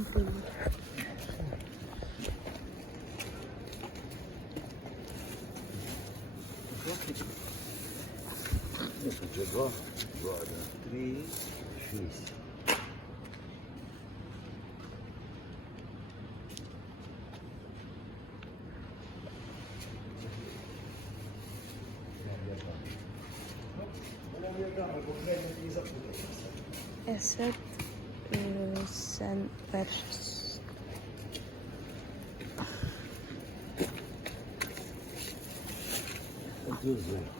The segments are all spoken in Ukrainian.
Всім привіт. Це два, два, да. три, шість. Есет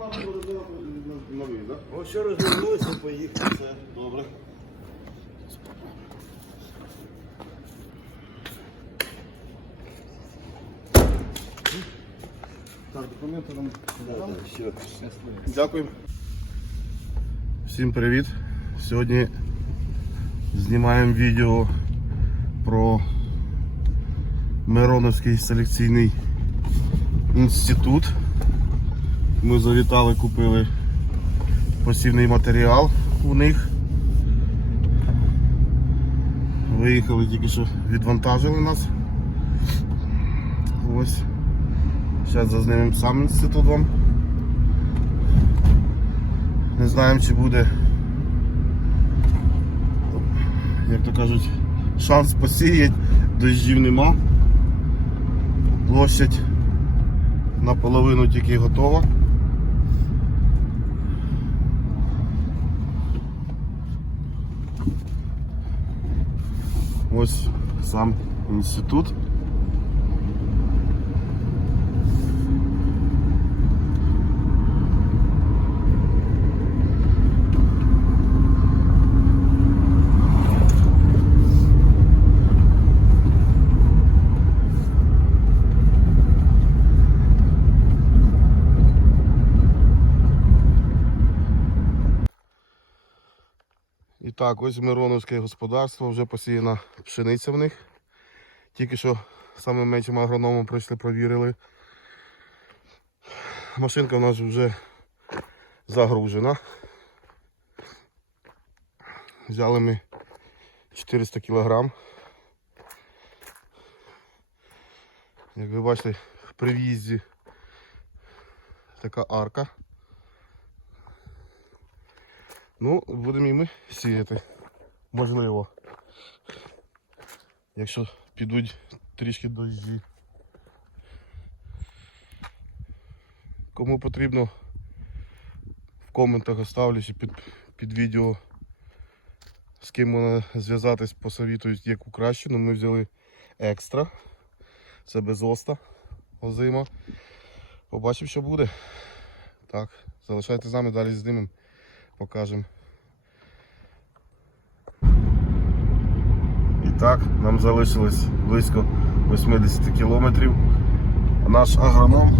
Держи. Ось що розвернулися, поїхали, все добре. Так, документи нам. Да, да, все. Дякую. Всім привіт. Сьогодні знімаємо відео про Мироновський селекційний інститут. Ми завітали, купили посівний матеріал у них. Виїхали тільки що відвантажили нас. Ось. Зараз зазнімемо сам інститут вам. Не знаємо чи буде, як то кажуть, шанс посіяти, дощів нема. Площадь наполовину тільки готова. Ось сам інститут. Так, ось Мироновське господарство, вже посіяна пшениця в них. Тільки що самим меншим агрономом прийшли, провірили. Машинка в нас вже загружена. Взяли ми 400 кг. Як ви бачите, при в'їзді така арка. Ну, будемо і ми сіяти. Можливо. Якщо підуть трішки дощі. Кому потрібно, в коментах оставлю ще під, під відео, з ким можна зв'язатись, посовітують яку кращу. Ну, ми взяли екстра. Це без оста озима. Побачимо, що буде. Так, залишайте з нами, далі знімемо покажемо. І так, нам залишилось близько 80 кілометрів. Наш агроном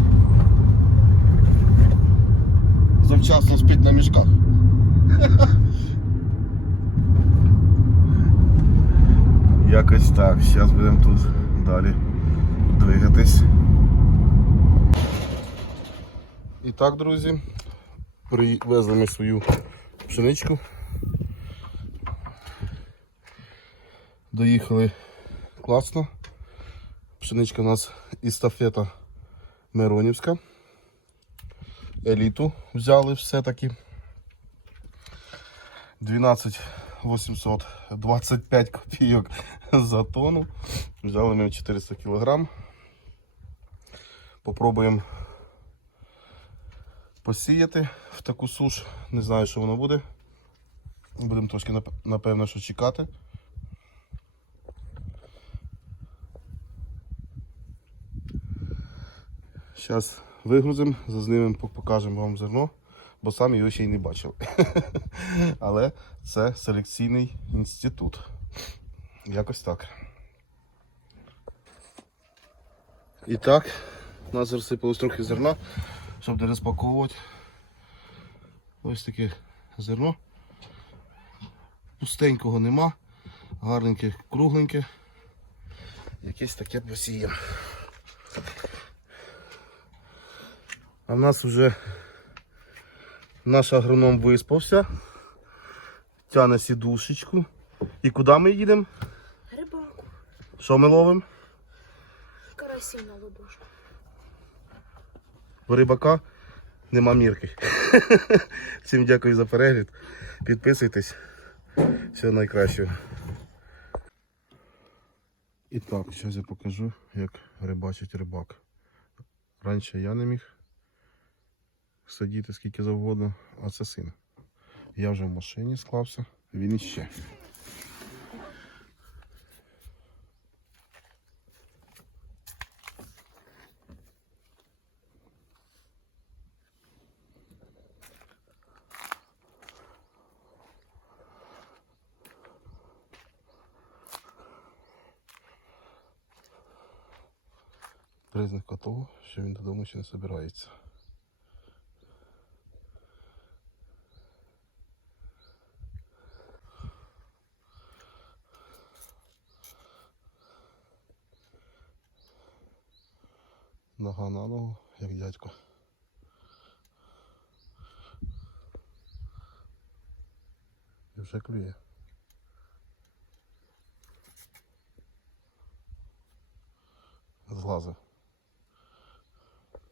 завчасно спить на мішках. Якось так. Зараз будемо тут далі двигатись. І так, друзі, привезли ми свою пшеничку. Доїхали класно. Пшеничка у нас істафета Миронівська. Еліту взяли все-таки. 12 825 копійок за тонну. Взяли ми 400 кг. Попробуємо посіяти в таку суш. Не знаю, що воно буде. Будемо трошки напевно, що чекати. Зараз вигрузимо, зазнімемо, покажемо вам зерно, бо самі його ще й не бачили. Але це селекційний інститут. Якось так. І так, у нас розсипалось трохи зерна, щоб не розпаковувати. Ось таке зерно. Пустенького нема. Гарненьке, кругленьке. Якесь таке посіємо. А в нас вже наш агроном виспався. Тяне сідушечку. І куди ми їдемо? Рибалку. Що ми ловимо? Карасів на ладошку. У рибака нема мірки. Всім дякую за перегляд. Підписуйтесь. Всього найкращого. І так, зараз я покажу, як рибачить рибак. Раніше я не міг сидіти скільки завгодно, а це син. Я вже в машині склався, він іще. Признака того, що він додому ще не збирається. Нога на ногу, як дядько. І вже клює. Злазив.